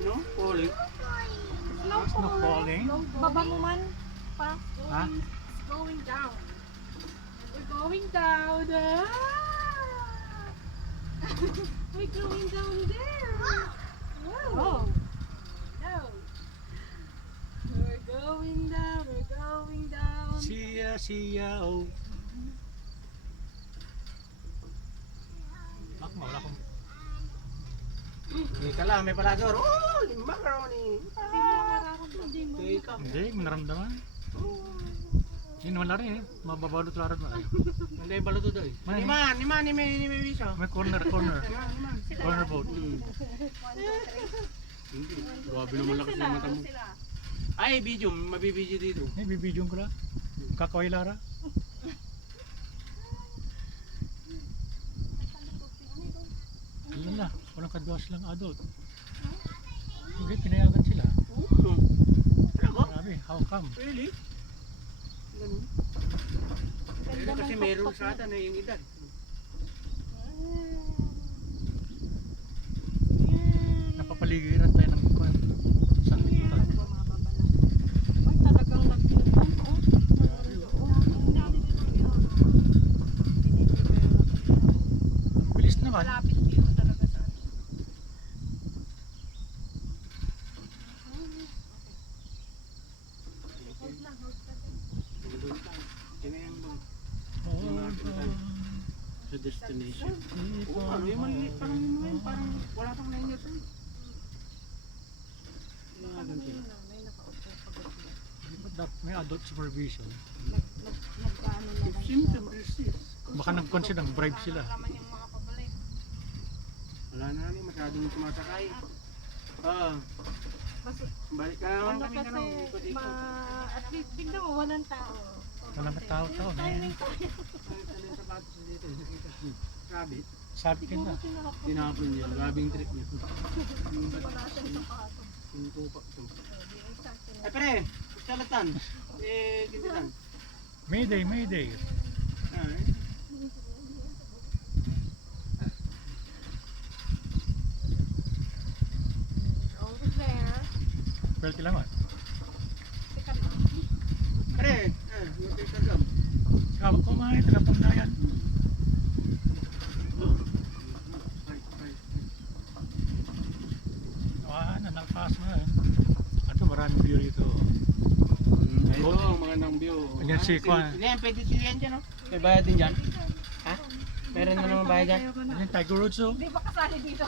Snow falling? Snow falling? Baba mo man pa. Ha? It's going down. We're going down. We're going down there. Whoa. No. We're going down. We're going down. Siya, oh. Bak, wala akong... Teka lang, may palador. Oh, macaroni. Teka. Hindi, naramdaman. Hindi naman lari eh. Mababalot larat mo eh. Hindi, baluto daw eh. Ni man, ni may visa. May corner. Corner boat. Hindi. Grabe naman lakas ng mata mo. Ay, video. Mabibidyo dito. Eh, bibidyon ko lang. Kakaway lara. Alala, walang kadwas lang adult. Hindi, pinayagan sila. Talaga? Grabe, how come? Really? Ganun. Pero kasi meron sa ata na yung edad. Napapaligiran tayo ng kwan. San liputan. Ay, talagang nagtipan. Ang bilis naman. Malapit dito talaga sa ano. Hold lang, hold ka din. Sa destination. Oo, ano yung maliit parang yun yun, parang wala pang 9 years old. May nakaupo pagod. May adult supervision. Nagkaano na lang Seem siya. to resist. Baka nag-consider, bribe sila. Laman yung mga pabalik. Wala na namin, masyadong tumasakay. Kasi Balik ka naman ano kami kasi, ganun, ikot-ikot. at least tignan mo, walang tao. Walang tao-tao, man. Ano yung sapatos dito, nakita niyo. Rabbit, Sabi ka na. tinapon niya, grabing trip niya. Wala siyang sapatos. Sinutupak ito. Ay pre, salatan. Gintitan. Mayday. Ah, Always there. Pwede lang, man. Pre, magkikagam. Kama ko mga tagapagnayan. Nakapas mo eh. Ato maraming view dito. Ito, magandang view. Ganyan si Kwan. Yan, pwede sila yan dyan, no? May bayad din dyan? Ha? Meron na naman bayad dyan? Yan yung Tiger Woods oh. Di ba kasali dito?